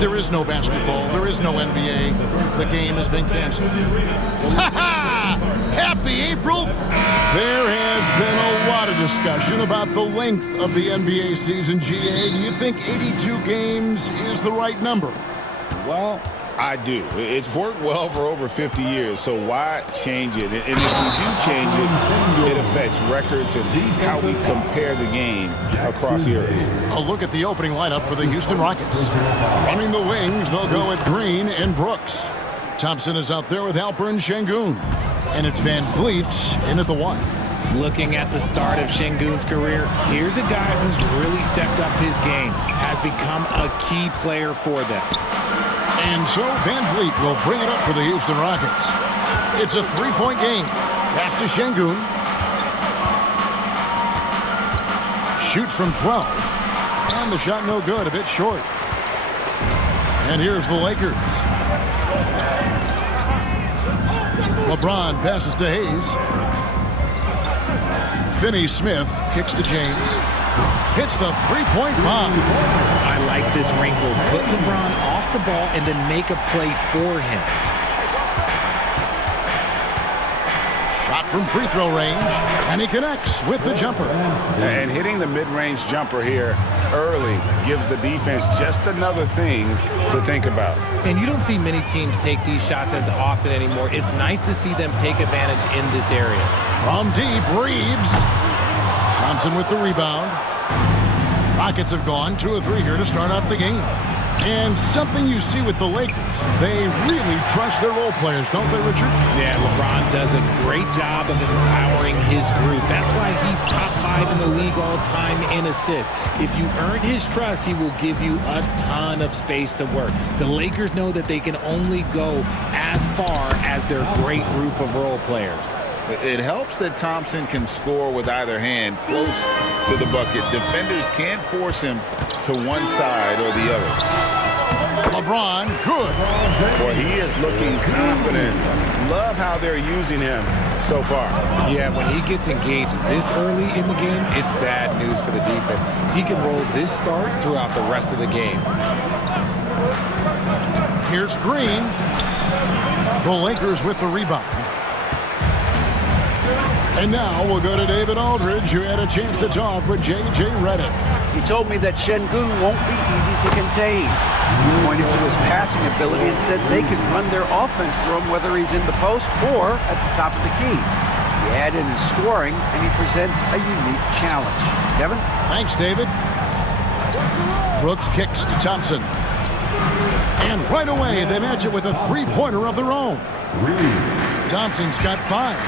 There is no basketball. There is no NBA. The game has been canceled. Ha ha! Happy April! There has been a lot of discussion about the length of the NBA season, GA. Do you think 82 games is the right number? Well, I do. It's worked well for over 50 years, so why change it? And if we do change it, it affects records and how we compare the game across eras. A look at the opening lineup for the Houston Rockets. Running the wings, they'll go with Green and Brooks. Thompson is out there with Alperen Sengun. And it's Van Vliet in at the 1. Looking at the start of Sengun's career, here's a guy who's really stepped up his game, has become a key player for them. And so Van Vliet will bring it up for the Houston Rockets. It's a 3-point game. Pass to Sengun. Shoots from 12. And the shot no good, a bit short. And here's the Lakers. LeBron passes to Hayes. Finney-Smith kicks to James. Hits the three-point bomb. I like this wrinkle. Put LeBron off the ball and then make a play for him. Shot from free throw range, and he connects with the jumper. And hitting the mid-range jumper here early gives the defense just another thing to think about. And you don't see many teams take these shots as often anymore. It's nice to see them take advantage in this area. From deep, Reeves. Thompson with the rebound. Rockets have gone 2 of 3 here to start out the game. And something you see with the Lakers, they really trust their role players, don't they, Richard? Yeah, LeBron does a great job of empowering his group. That's why he's top 5 in the league all time in assists. If you earn his trust, he will give you a ton of space to work. The Lakers know that they can only go as far as their great group of role players. It helps that Thompson can score with either hand close to the bucket. Defenders can't force him to one side or the other. LeBron, good. Boy, he is looking confident. Love how they're using him so far. Yeah, when he gets engaged this early in the game, it's bad news for the defense. He can roll this start throughout the rest of the game. Here's Green. The Lakers with the rebound. And now we'll go to David Aldridge, who had a chance to talk with J.J. Redick. He told me that Sengun won't be easy to contain. He pointed to his passing ability and said they can run their offense through him whether he's in the post or at the top of the key. He added his scoring, and he presents a unique challenge. Kevin? Thanks, David. Brooks kicks to Thompson. And right away, they match it with a three-pointer of their own. Thompson's got 5.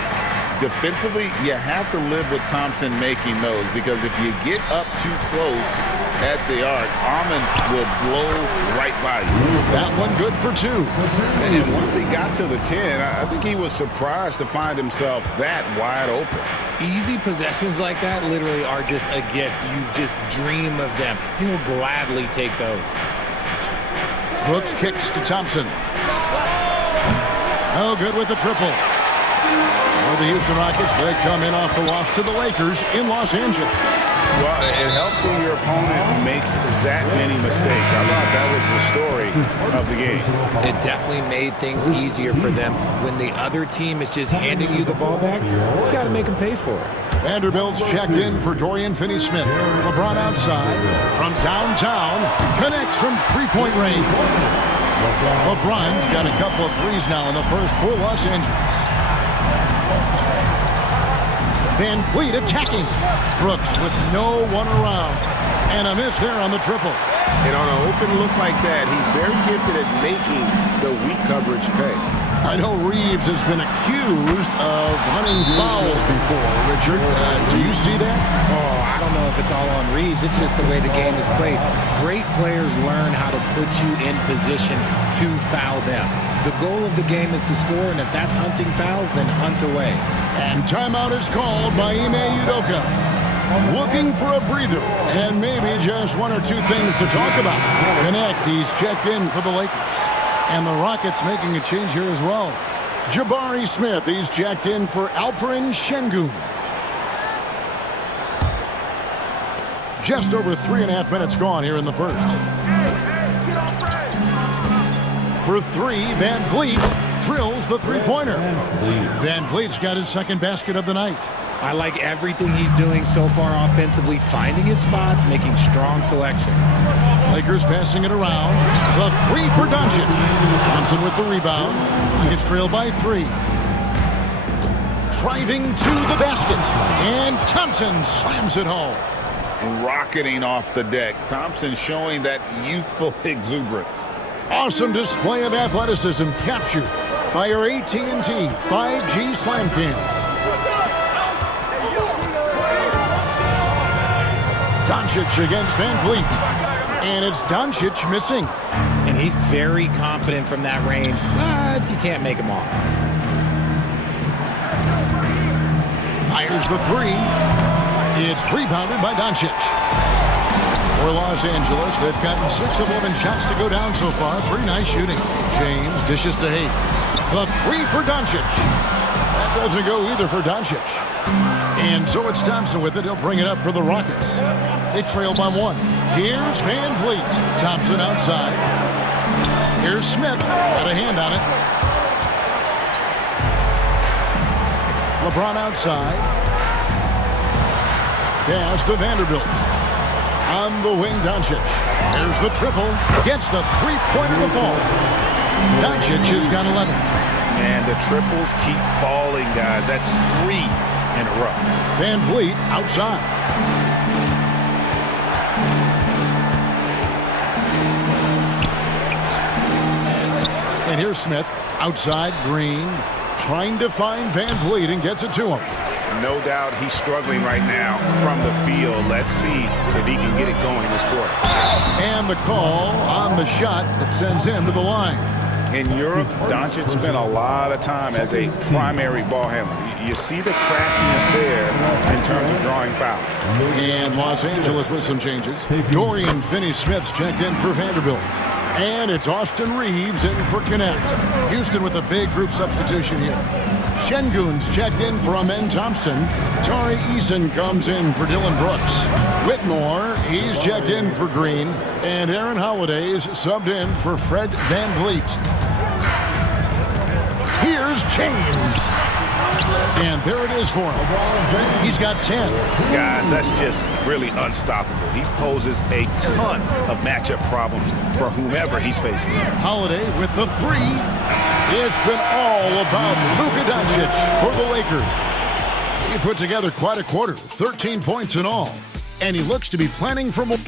Defensively, you have to live with Thompson making those, because if you get up too close at the arc, Armand will blow right by you. That one good for 2. And once he got to the 10, I think he was surprised to find himself that wide open. Easy possessions like that literally are just a gift. You just dream of them. He'll gladly take those. Brooks kicks to Thompson. No good with the triple. For the Houston Rockets, they come in off the loss to the Lakers in Los Angeles. Well, it helps when your opponent makes that many mistakes. I thought that was the story of the game. It definitely made things easier for them. When the other team is just handing you the ball back, you got to make them pay for it. Vanderbilt's checked in for Dorian Finney-Smith. LeBron outside from downtown, connects from three-point range. LeBron's got a couple of threes now in the first for Los Angeles. Van Vliet attacking. Brooks with no one around. And a miss there on the triple. And on an open look like that, he's very gifted at making the weak coverage pay. I know Reeves has been accused of hunting fouls before, Richard. Do you see that? Oh, I don't know if it's all on Reeves. It's just the way the game is played. Great players learn how to put you in position to foul them. The goal of the game is to score, and if that's hunting fouls, then hunt away. And timeout is called by Ime Udoka. Looking for a breather and maybe just 1 or 2 things to talk about. Connect, he's checked in for the Lakers. And the Rockets making a change here as well. Jabari Smith, he's checked in for Alperen Sengun. Just over 3.5 minutes gone here in the first. For three, Van Vliet drills the three-pointer. Van Vliet's got his second basket of the night. I like everything he's doing so far offensively, finding his spots, making strong selections. Lakers passing it around. The three for Doncic. Thompson with the rebound. Gets trailed by 3. Driving to the basket. And Thompson slams it home. Rocketing off the deck. Thompson showing that youthful exuberance. Awesome display of athleticism captured by our AT&T 5G Slam Cam. Doncic against Van Vliet. And it's Doncic missing. And he's very confident from that range, but you can't make him all. Fires the 3. It's rebounded by Doncic. For Los Angeles, they've gotten 6 of 11 shots to go down so far. Pretty nice shooting. James dishes to Hayes. The 3 for Doncic. That doesn't go either for Doncic. And so it's Thompson with it. He'll bring it up for the Rockets. They trail by 1. Here's Van Vliet. Thompson outside. Here's Smith. Got a hand on it. LeBron outside. Pass to Vanderbilt. On the wing, Doncic. There's the triple. Gets the three-pointer to fall. Doncic has got 11. And the triples keep falling, guys. That's 3 in a row. Van Vliet outside. And here's Smith outside. Green trying to find Van Vliet and gets it to him. No doubt he's struggling right now from the field. Let's see if he can get it going this quarter. And the call on the shot that sends him to the line. In Europe, Doncic spent a lot of time as a primary ball handler. You see the craftiness there in terms of drawing fouls. And Los Angeles with some changes. Dorian Finney-Smith's checked in for Vanderbilt. And it's Austin Reeves in for Connect. Houston with a big group substitution here. Şengün's checked in for Amen Thompson. Tari Eason comes in for Dylan Brooks. Whitmore, he's checked in for Green. And Aaron Holiday's subbed in for Fred Van Vliet. Here's James. And there it is for him. He's got 10. Guys, that's just really unstoppable. He poses a ton of matchup problems for whomever he's facing. Holiday with the 3. It's been all about Luka Doncic for the Lakers. He put together quite a quarter, 13 points in all. And he looks to be planning for more.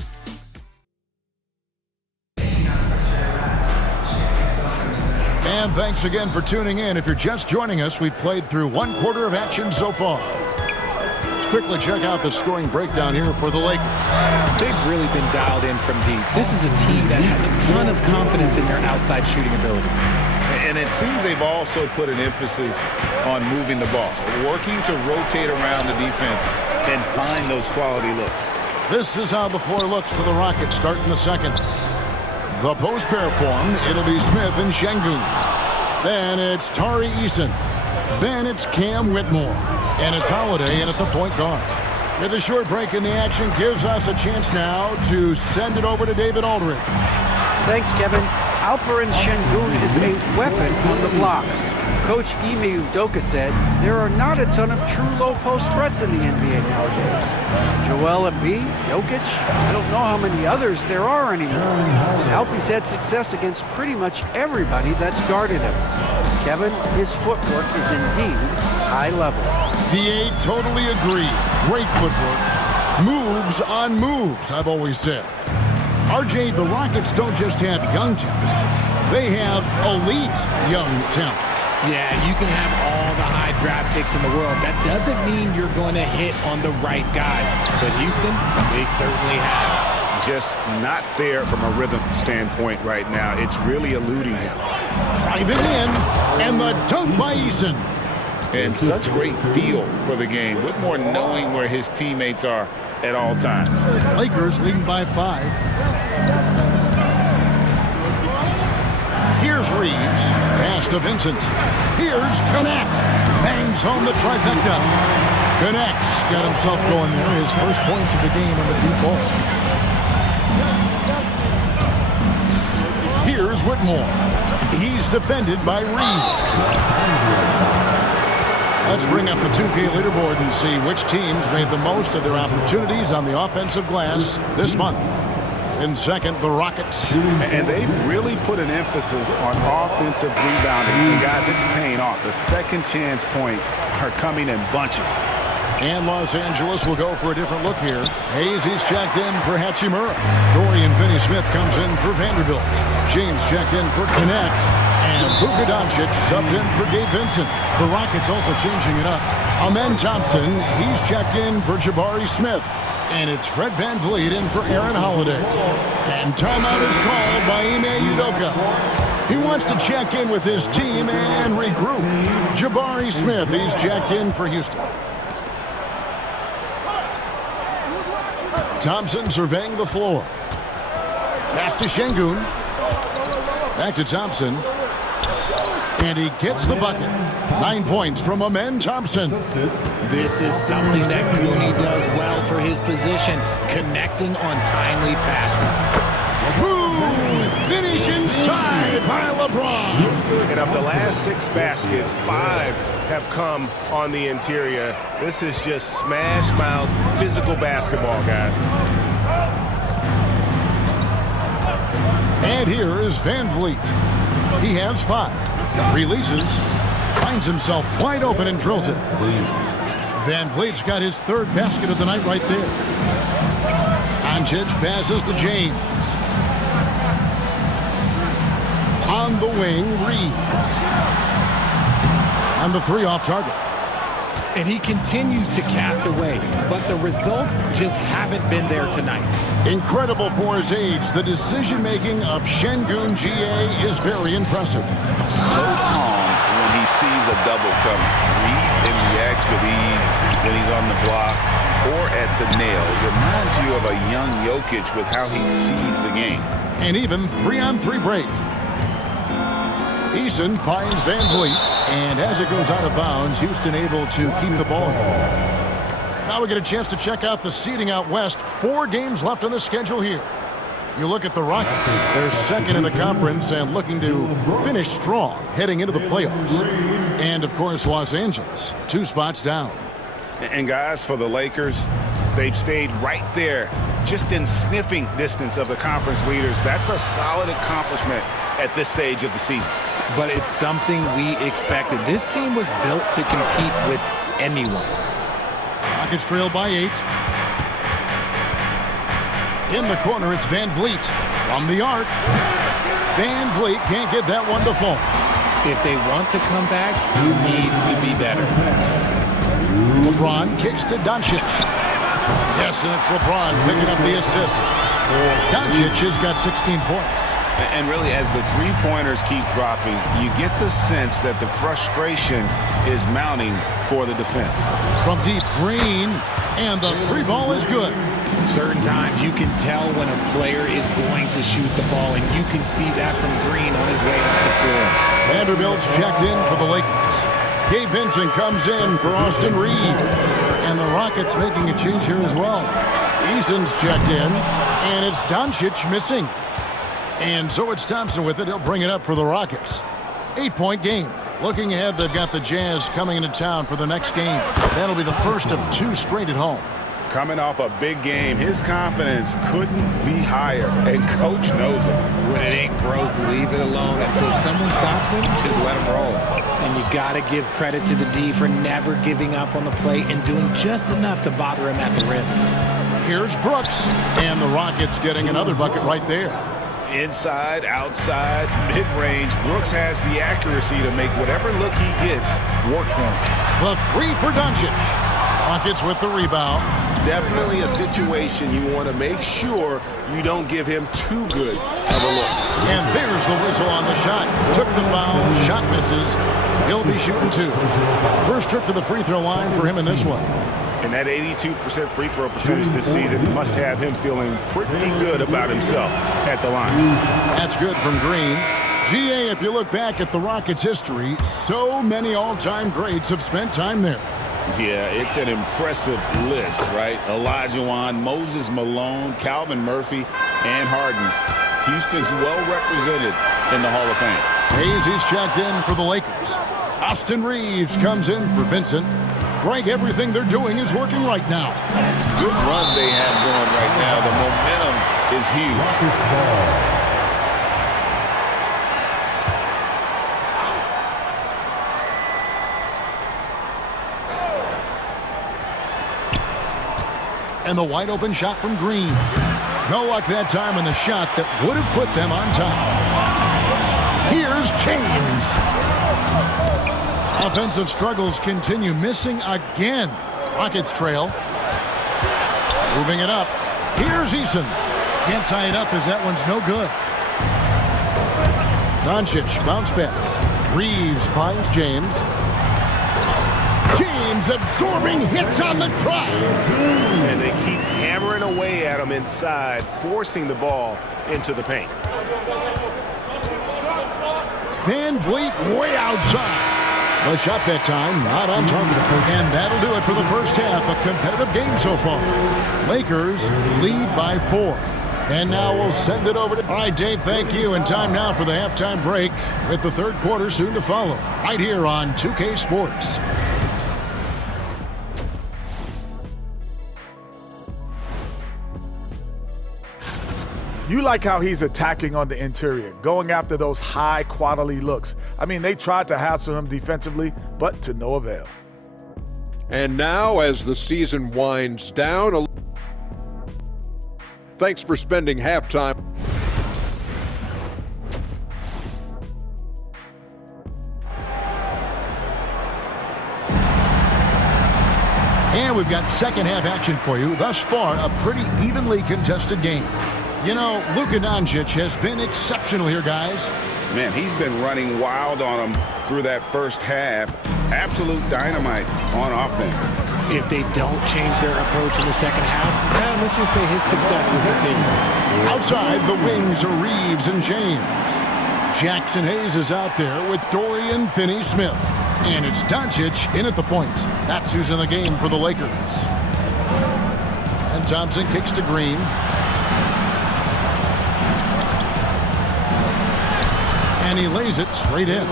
And thanks again for tuning in. If you're just joining us, we've played through 1 quarter of action so far. Let's quickly check out the scoring breakdown here for the Lakers. They've really been dialed in from deep. This is a team that has a ton of confidence in their outside shooting ability. And it seems they've also put an emphasis on moving the ball, working to rotate around the defense and find those quality looks. This is how the floor looks for the Rockets starting the second. The post pair form, it'll be Smith and Şengün. Then it's Tari Eason. Then it's Cam Whitmore. And it's Holiday in at the point guard. With a short break in the action gives us a chance now to send it over to David Aldridge. Thanks, Kevin. Alperen Şengün is a weapon on the block. Coach Ime Udoka said there are not a ton of true low-post threats in the NBA nowadays. Joel Embiid, Jokic, I don't know how many others there are anymore. Alpe's had success against pretty much everybody that's guarded him. Kevin, his footwork is indeed high level. DA totally agree. Great footwork. Moves on moves, I've always said. RJ, the Rockets don't just have young talent. They have elite young talent. Yeah, you can have all the high draft picks in the world. That doesn't mean you're going to hit on the right guys. But Houston, they certainly have. Just not there from a rhythm standpoint right now. It's really eluding him. Driving in, and the dunk by Eason. And such great feel for the game. Whitmore knowing where his teammates are at all times. Lakers leading by 5. Here's Reeves. Pass to Vincent. Here's Connect. Bangs home the trifecta. Connect's got himself going there. His first points of the game on the deep ball. Here's Whitmore. He's defended by Reed. Let's bring up the 2K leaderboard and see which teams made the most of their opportunities on the offensive glass this month. In second, the Rockets. And they've really put an emphasis on offensive rebounding. And guys, it's paying off. The second chance points are coming in bunches. And Los Angeles will go for a different look here. Hayes, he's checked in for Hachimura. Dorian Finney-Smith comes in for Vanderbilt. James checked in for Connect. And Luka Doncic subbed in for Gabe Vincent. The Rockets also changing it up. Amen Thompson, he's checked in for Jabari Smith. And it's Fred VanVleet in for Aaron Holiday. And timeout is called by Ime Udoka. He wants to check in with his team and regroup. Jabari Smith, he's checked in for Houston. Thompson surveying the floor. Pass to Şengün. Back to Thompson. And he gets the bucket. 9 points from Amen Thompson. This is something that Goonie does well for his position, connecting on timely passes. Smooth finish inside by LeBron. And of the last 6 baskets, 5 have come on the interior. This is just smash mouth physical basketball, guys. And here is VanVleet. He has 5. Releases. Finds himself wide open and drills it. VanVleet's got his 3rd basket of the night right there. Doncic passes to James. On the wing, Reed. On the 3 off target. And he continues to cast away, but the results just haven't been there tonight. Incredible for his age. The decision-making of Şengün GA is very impressive. So calm when he sees a double coming. Reads and reacts with ease when he's on the block or at the nail. Reminds you of a young Jokic with how he sees the game. And even 3-on-3 break. Eason finds VanVleet, and as it goes out of bounds, Houston able to keep the ball here. Now we get a chance to check out the seeding out west. 4 games left on the schedule here. You look at the Rockets. They're second in the conference and looking to finish strong heading into the playoffs. And, of course, Los Angeles, 2 spots down. And guys, for the Lakers, they've stayed right there, just in sniffing distance of the conference leaders. That's a solid accomplishment at this stage of the season. But it's something we expected. This team was built to compete with anyone. Rockets trail by 8. In the corner, it's VanVleet. From the arc. VanVleet can't get that one to fall. If they want to come back, he needs to be better. LeBron kicks to Doncic. Yes, and it's LeBron picking up the assist. Doncic has got 16 points. And really, as the three-pointers keep dropping, you get the sense that the frustration is mounting for the defense. From deep, Green, and the 3 ball is good. Certain times you can tell when a player is going to shoot the ball, and you can see that from Green on his way up the floor. Vanderbilt's checked in for the Lakers. Gabe Vincent comes in for Austin Reed. And the Rockets making a change here as well. Eason's checked in, and it's Doncic missing. And so it's Thompson with it. He'll bring it up for the Rockets. 8-point game. Looking ahead, they've got the Jazz coming into town for the next game. That'll be the first of 2 straight at home. Coming off a big game, his confidence couldn't be higher, and Coach knows it. When it ain't broke, leave it alone. Until someone stops him, just let him roll. And you got to give credit to the D for never giving up on the play and doing just enough to bother him at the rim. Here's Brooks, and the Rockets getting another bucket right there. Inside, outside, mid-range, Brooks has the accuracy to make whatever look he gets work for him. The 3 for Doncic. Rockets with the rebound. Definitely a situation you want to make sure you don't give him too good of a look. And there's the whistle on the shot. Took the foul, shot misses. He'll be shooting 2. First trip to the free throw line for him in this one. And that 82% free throw percentage this season must have him feeling pretty good about himself at the line. That's good from Green. GA, if you look back at the Rockets' history, so many all-time greats have spent time there. Yeah, it's an impressive list, right? Olajuwon, Moses Malone, Calvin Murphy, and Harden. Houston's well represented in the Hall of Fame. Hayes is checked in for the Lakers. Austin Reeves comes in for Vincent. Greg, everything they're doing is working right now. Good run they have going right now. The momentum is huge. And the wide open shot from Green. No luck that time on the shot that would have put them on top. Here's James. Offensive struggles continue, missing again. Rockets trail. Moving it up. Here's Eason. Can't tie it up as that one's no good. Doncic, bounce pass. Reeves finds James. James absorbing hits on the drive. And they keep hammering away at him inside, forcing the ball into the paint. Van Vliet way outside. The shot that time, not on target. And that'll do it for the first half. A competitive game so far. Lakers lead by 4. And now we'll send it over to... All right, Dave, thank you. And time now for the halftime break with the third quarter soon to follow. Right here on 2K Sports. You like how he's attacking on the interior, going after those high-quality looks. I mean, they tried to hassle him defensively, but to no avail. And now, as the season winds down, thanks for spending halftime. And we've got second half action for you. Thus far, a pretty evenly contested game. You know, Luka Doncic has been exceptional here, guys. Man, he's been running wild on them through that first half. Absolute dynamite on offense. If they don't change their approach in the second half, let's just say his success will continue. Outside, the wings are Reeves and James. Jackson Hayes is out there with Dorian Finney-Smith. And it's Doncic in at the point. That's who's in the game for the Lakers. And Thompson kicks to Green. And he lays it straight in.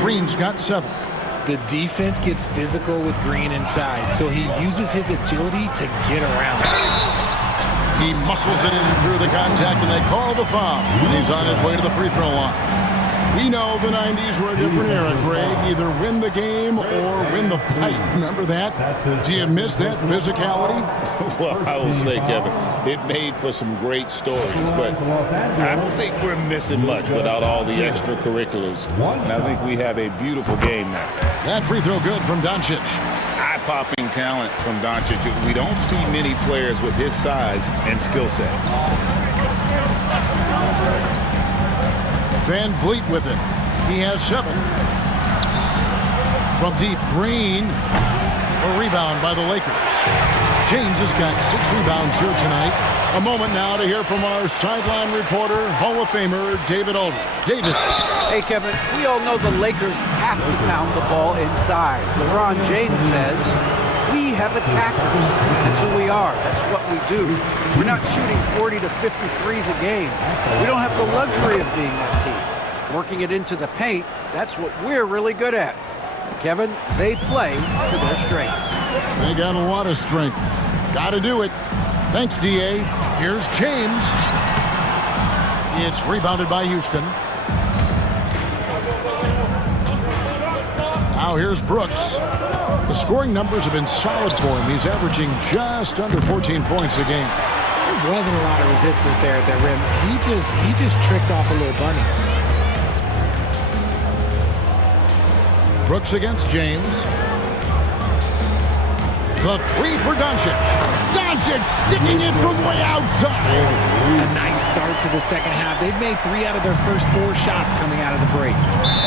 Green's got 7. The defense gets physical with Green inside, so he uses his agility to get around. He muscles it in through the contact, and they call the foul. And he's on his way to the free throw line. We know the 90s were a different era, Greg. Either win the game or win the fight. Remember that? Do you miss that physicality? Well, I will say, Kevin, it made for some great stories, but I don't think we're missing much without all the extracurriculars. And I think we have a beautiful game now. That free throw good from Doncic. Eye-popping talent from Doncic. We don't see many players with his size and skill set. Van Vliet with it. He has 7. From deep, Green. A rebound by the Lakers. James has got 6 rebounds here tonight. A moment now to hear from our sideline reporter, Hall of Famer David Aldridge. David. Hey, Kevin, we all know the Lakers have to pound the ball inside. LeBron James says, we have attackers. That's who we are. That's what we do. We're not shooting 40 to 53s a game. We don't have the luxury of being that team. Working it into the paint, that's what we're really good at. Kevin, they play to their strengths. They got a lot of strength. Got to do it. Thanks, D.A. Here's James. It's rebounded by Houston. Now here's Brooks. The scoring numbers have been solid for him. He's averaging just under 14 points a game. There wasn't a lot of resistance there at that rim. He just tricked off a little bunny. Brooks against James. The 3 for Doncic. Doncic sticking it from way outside. A nice start to the second half. They've made 3 out of their first 4 shots coming out of the break.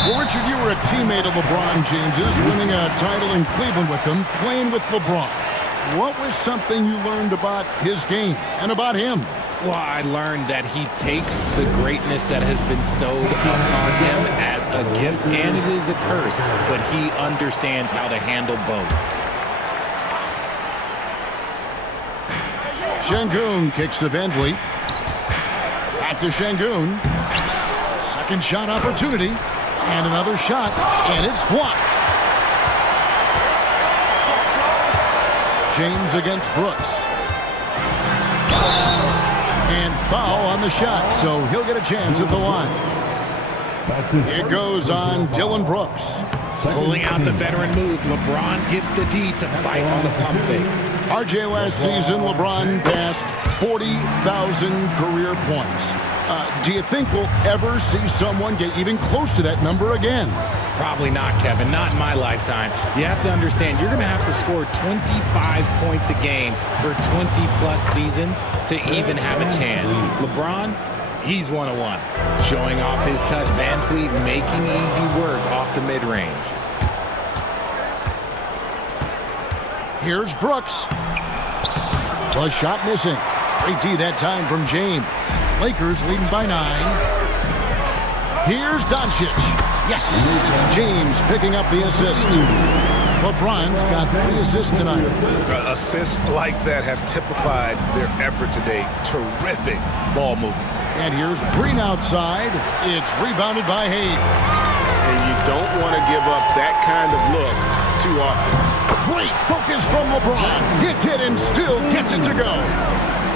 Well, Richard, you were a teammate of LeBron James's, winning a title in Cleveland with him, playing with LeBron. What was something you learned about his game and about him? Well, I learned that he takes the greatness that has been bestowed upon him as a gift, and it is a curse, but he understands how to handle both. Şengün kicks to Van Vliet. Back to Şengün. Second shot opportunity. And another shot, and it's blocked. James against Brooks. And foul on the shot, so he'll get a chance at the line. It goes on Dillon Brooks. Pulling out the veteran move, LeBron gets the D to bite on the pump fake. RJ, last season, LeBron passed 40,000 career points. Do you think we'll ever see someone get even close to that number again? Probably not, Kevin. Not in my lifetime. You have to understand, you're going to have to score 25 points a game for 20-plus seasons to even have a chance. LeBron, he's 101. Showing off his touch, Van Fleet making easy work off the mid-range. Here's Brooks. The shot missing. Great D that time from James. Lakers leading by 9. Here's Doncic. Yes, it's James picking up the assist. LeBron's got 3 assists tonight. Assists like that have typified their effort today. Terrific ball movement. And here's Green outside. It's rebounded by Hayes. And you don't want to give up that kind of look too often. Great focus from LeBron. Hits it and still gets it to go.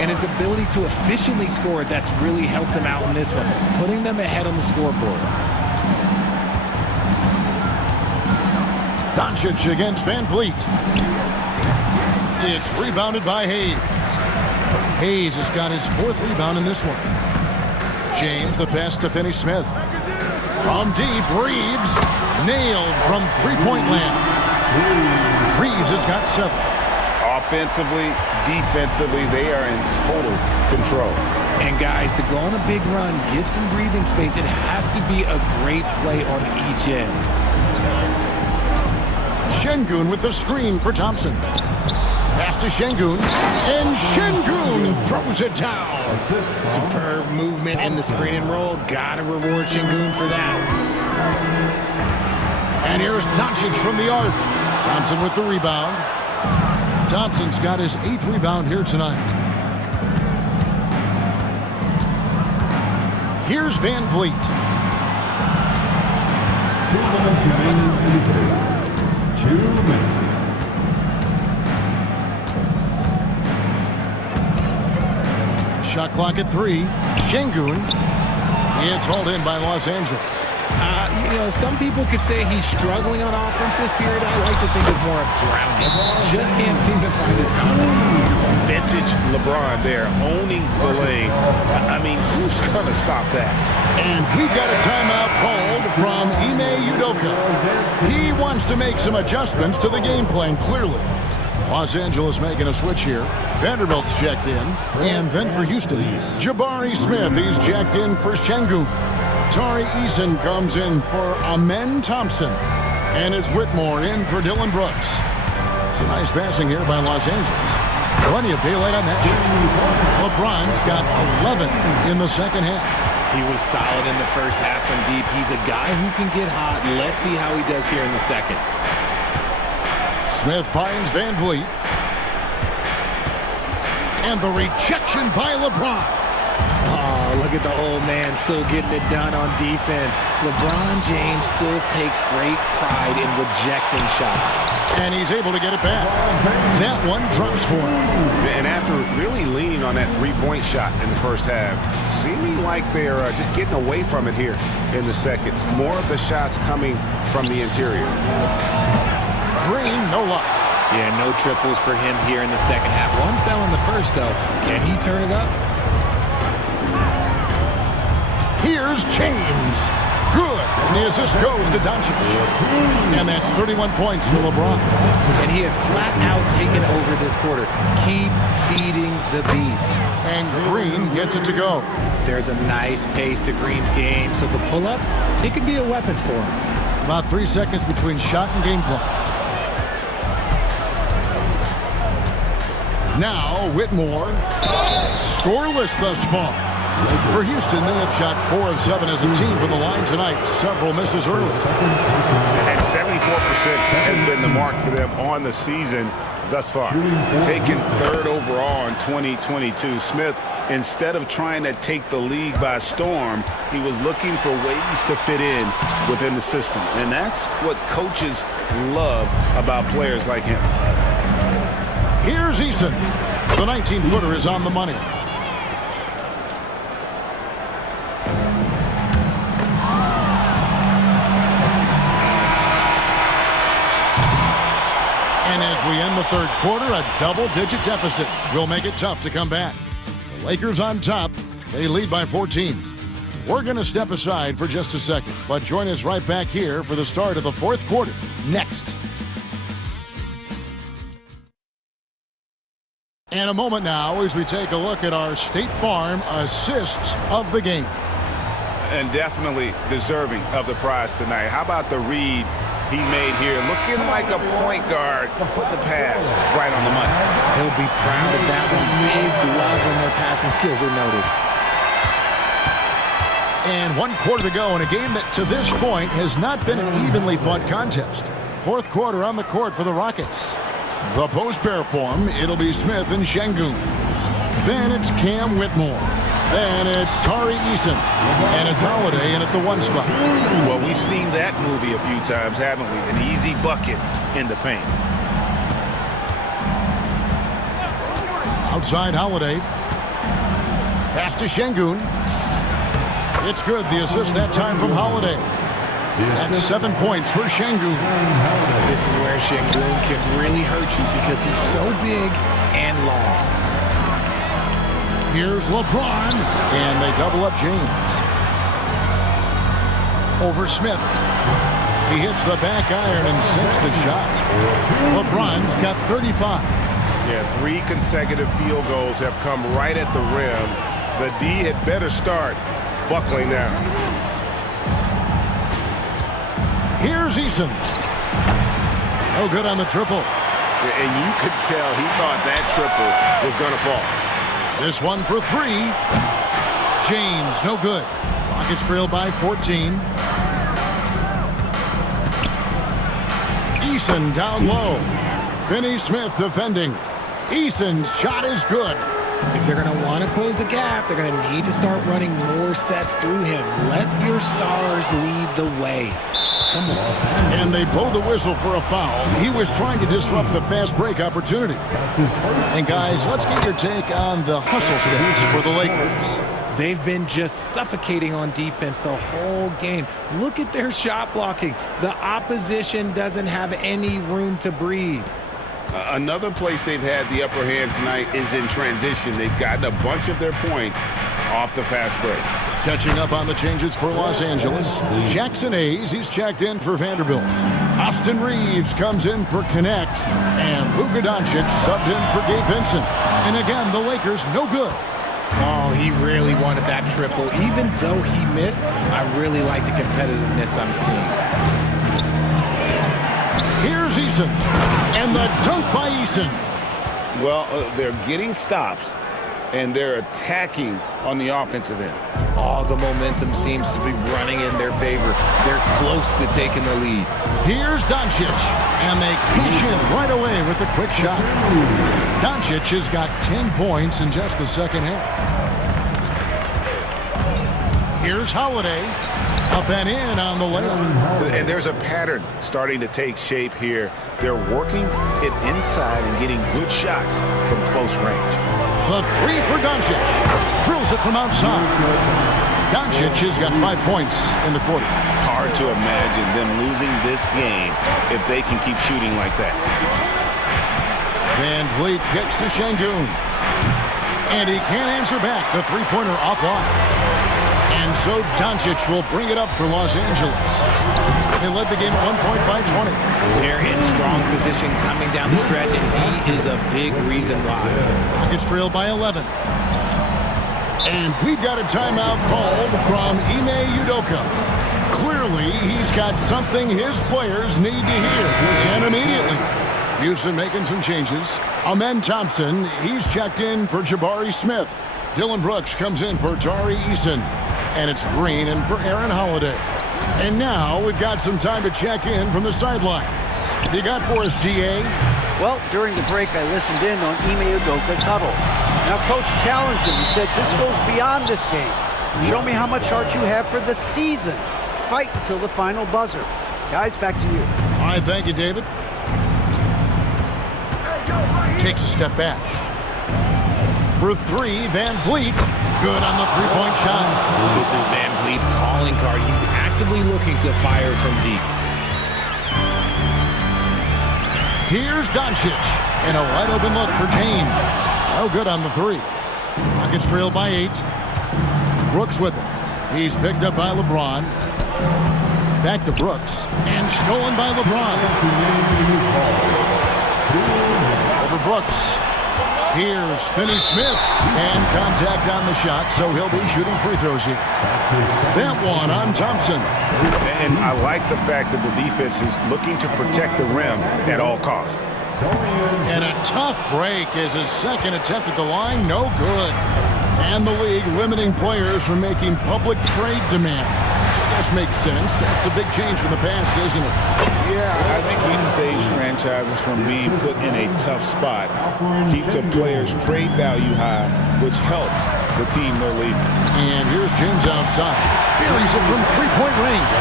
And his ability to efficiently score, that's really helped him out in this one, putting them ahead on the scoreboard. Doncic against Van Fleet. It's rebounded by Hayes. Hayes has got his 4th rebound in this one. James the pass to Finney Smith. From deep, Reeves nailed from three-point land. Reeves has got 7. Offensively, defensively, they are in total control. And guys, to go on a big run, get some breathing space, it has to be a great play on each end. Şengün with the screen for Thompson. Pass to Şengün, and Şengün throws it down. Superb movement in the screen and roll. Gotta reward Şengün for that. And here's Doncic from the arc. Thompson with the rebound. Thompson's got his 8th rebound here tonight. Here's Van Fleet. 2 minutes. Shot clock at 3. Şengün. It's hauled in by Los Angeles. Some people could say he's struggling on offense this period. I like to think of more of drowning. Just can't seem to find his confidence. Vintage LeBron there, owning the lane. I mean, who's going to stop that? And we got a timeout called from Ime Udoka. He wants to make some adjustments to the game plan, clearly. Los Angeles making a switch here. Vanderbilt's checked in. And then for Houston, Jabari Smith. He's checked in for Şengün. Tari Eason comes in for Amen Thompson. And it's Whitmore in for Dillon Brooks. Some nice passing here by Los Angeles. Plenty of daylight on that shot. LeBron's got 11 in the second half. He was solid in the first half from deep. He's a guy who can get hot. Let's see how he does here in the second. Smith finds Van Fleet. And the rejection by LeBron. Oh, look at the old man still getting it done on defense. LeBron James still takes great pride in rejecting shots. And he's able to get it back. That one drops for him. And after really leaning on that three-point shot in the first half, seeming like they're just getting away from it here in the second. More of the shots coming from the interior. Green, no luck. Yeah, no triples for him here in the second half. One fell in the first, though. Can he turn it up? Here's James. Good. And the assist goes to Doncic. And that's 31 points for LeBron. And he has flat out taken over this quarter. Keep feeding the beast. And Green gets it to go. There's a nice pace to Green's game, so the pull-up, it could be a weapon for him. About 3 seconds between shot and game clock. Now Whitmore, scoreless thus far. For Houston, they have shot 4 of 7 as a team from the line tonight. Several misses early. And 74% has been the mark for them on the season thus far. Taken 3rd overall in 2022, Smith, instead of trying to take the league by storm, he was looking for ways to fit in within the system. And that's what coaches love about players like him. Here's Eason. The 19-footer is on the money. And as we end the 3rd quarter, a double-digit deficit will make it tough to come back. The Lakers on top. They lead by 14. We're going to step aside for just a second, but join us right back here for the start of the 4th quarter next. And a moment now as we take a look at our State Farm assists of the game. And definitely deserving of the prize tonight. How about the read he made here? Looking like a point guard, put the pass right on the money. He'll be proud of that one. Bigs love when their passing skills are noticed. And 1 quarter to go in a game that to this point has not been an evenly fought contest. 4th quarter on the court for the Rockets. The post pair form, it'll be Smith and Şengün. Then it's Cam Whitmore. Then it's Tari Eason. And it's Holiday in at the 1 spot. Well, we've seen that movie a few times, haven't we? An easy bucket in the paint. Outside Holiday. Pass to Şengün. It's good. The assist that time from Holiday. That's 7 points for Şengün. This is where Şengün can really hurt you because he's so big and long. Here's LeBron, and they double up James. Over Smith. He hits the back iron and sinks the shot. LeBron's got 35. Yeah, 3 consecutive field goals have come right at the rim. The D had better start buckling down. Here's Eason. No good on the triple. And you could tell he thought that triple was going to fall. This one for 3. James, no good. Rockets trail by 14. Eason down low. Finney Smith defending. Eason's shot is good. If they're going to want to close the gap, they're going to need to start running more sets through him. Let your stars lead the way. Come on. And they blow the whistle for a foul. He was trying to disrupt the fast break opportunity. And guys, let's get your take on the hustle stats for the Lakers. They've been just suffocating on defense the whole game. Look at their shot blocking. The opposition doesn't have any room to breathe. Another place they've had the upper hand tonight is in transition. They've gotten a bunch of their points off the fast break. Catching up on the changes for Los Angeles. Jackson Hayes, he's checked in for Vanderbilt. Austin Reeves comes in for Connect. And Luka Doncic subbed in for Gabe Vincent. And again, the Lakers no good. Oh, he really wanted that triple. Even though he missed, I really like the competitiveness I'm seeing. Here's Eason. And the dunk by Eason. Well, they're getting stops, and they're attacking on the offensive end. All the momentum seems to be running in their favor. They're close to taking the lead. Here's Doncic, and they cash in right away with a quick shot. Doncic has got 10 points in just the second half. Here's Holiday, up and in on the layup. And there's a pattern starting to take shape here. They're working it inside and getting good shots from close range. The 3 for Doncic. Drills it from outside. Doncic has got 5 points in the quarter. Hard to imagine them losing this game if they can keep shooting like that. Van Vliet kicks to Şengün. And he can't answer back. The three-pointer offline. And so Doncic will bring it up for Los Angeles. They led the game at 1 point by 20. They're in strong position coming down the stretch, and he is a big reason why. Rockets trail by 11. And we've got a timeout called from Ime Udoka. Clearly, he's got something his players need to hear, and immediately. Houston making some changes. Amen Thompson, he's checked in for Jabari Smith. Dylan Brooks comes in for Tari Eason. And it's Green in for Aaron Holiday. And now we've got some time to check in from the sidelines. You got for us, DA? Well, during the break, I listened in on Ime Udoka's huddle. Now, Coach challenged him. He said, this goes beyond this game. Show me how much heart you have for the season. Fight until the final buzzer. Guys, back to you. All right, thank you, David. Takes a step back. For three, Van Vliet. Good on the three-point shot. This is Van Vliet's calling card. He's actively looking to fire from deep. Here's Doncic. And a wide-open look for James. No good on the three. Rockets trail by 8. Brooks with it. He's picked up by LeBron. Back to Brooks. And stolen by LeBron. Over Brooks. Here's Finney-Smith. And contact on the shot, so he'll be shooting free throws here. That one on Thompson. And I like the fact that the defense is looking to protect the rim at all costs. And a tough break is his second attempt at the line. No good. And the league limiting players from making public trade demands. Which I guess makes sense. That's a big change from the past, isn't it? Yeah, I think it saves franchises from being put in a tough spot. Keeps a player's trade value high, which helps the team they're leading. And here's James outside. Buries it from three-point range.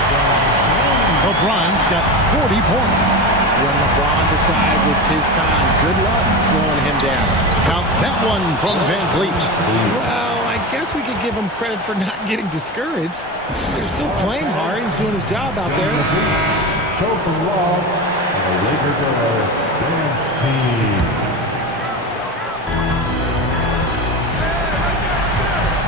LeBron's got 40 points. When LeBron decides it's his time, good luck slowing him down. Count that one from Van Vliet. Well, I guess we could give him credit for not getting discouraged. He's still playing hard. He's doing his job out there. Show some love. The Lakers are dance team.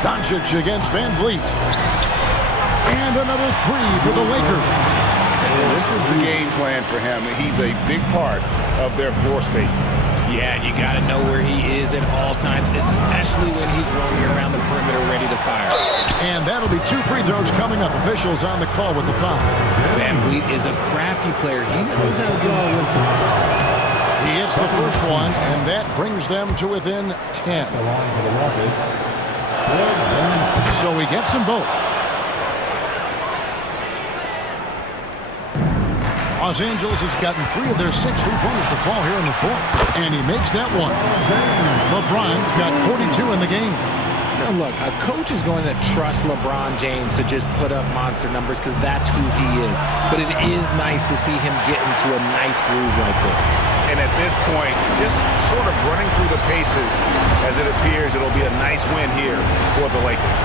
Doncic against Van Vliet. And another three for the Lakers. This is the game plan for him. He's a big part of their floor spacing. Yeah, you got to know where he is at all times, especially when he's roaming around the perimeter ready to fire. And that'll be 2 free throws coming up. Officials on the call with the foul. Van Vliet is a crafty player. He knows how to blow a whistle. He hits the first one, and that brings them to within 10. Along for the Rockets. So he gets them both. Los Angeles has gotten 3 of their 6 three-pointers to fall here in the fourth. And he makes that one. LeBron's got 42 in the game. Now look, a coach is going to trust LeBron James to just put up monster numbers because that's who he is. But it is nice to see him get into a nice groove like this. And at this point, just sort of running through the paces, as it appears it'll be a nice win here for the Lakers.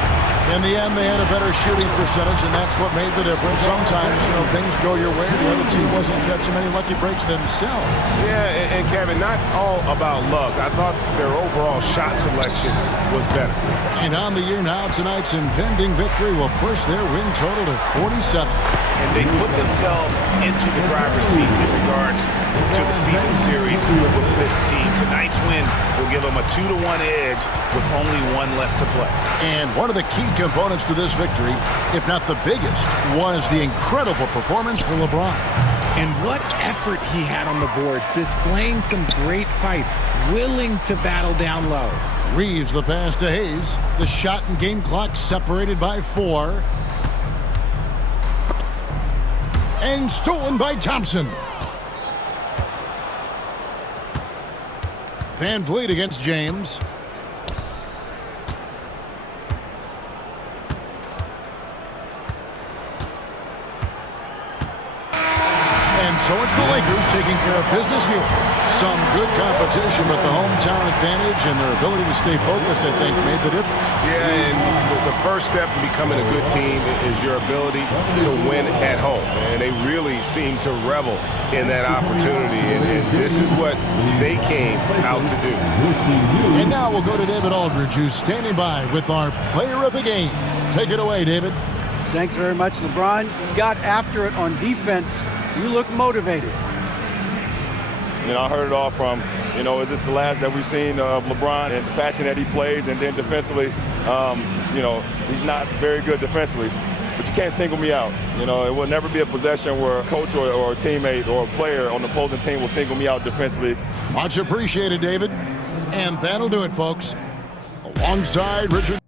In the end, they had a better shooting percentage, and that's what made the difference. Sometimes, things go your way. The other team wasn't catching many lucky breaks themselves. Yeah, and Kevin, not all about luck. I thought their overall shot selection was better. And on the year now, tonight's impending victory will push their win total to 47. And they put themselves into the driver's seat in regards to the season series with this team. Tonight's win will give them a 2-1 edge with only 1 left to play. And one of the key components to this victory, if not the biggest, was the incredible performance for LeBron. And what effort he had on the boards, displaying some great fight, willing to battle down low. Reeves the pass to Hayes. The shot and game clock separated by 4. And stolen by Thompson. Van Vliet against James. And so it's the Lakers taking care of business here. Some good competition, but the hometown advantage and their ability to stay focused, I think, made the difference. Yeah, and the first step to becoming a good team is your ability to win at home. And they really seem to revel in that opportunity. And this is what they came out to do. And now we'll go to David Aldridge, who's standing by with our player of the game. Take it away, David. Thanks very much, LeBron. You got after it on defense. You look motivated. I heard it all from, is this the last that we've seen of LeBron and the passion that he plays, and then defensively, he's not very good defensively, but you can't single me out. It will never be a possession where a coach or a teammate or a player on the opposing team will single me out defensively. Much appreciated, David. And that'll do it, folks. alongside Richard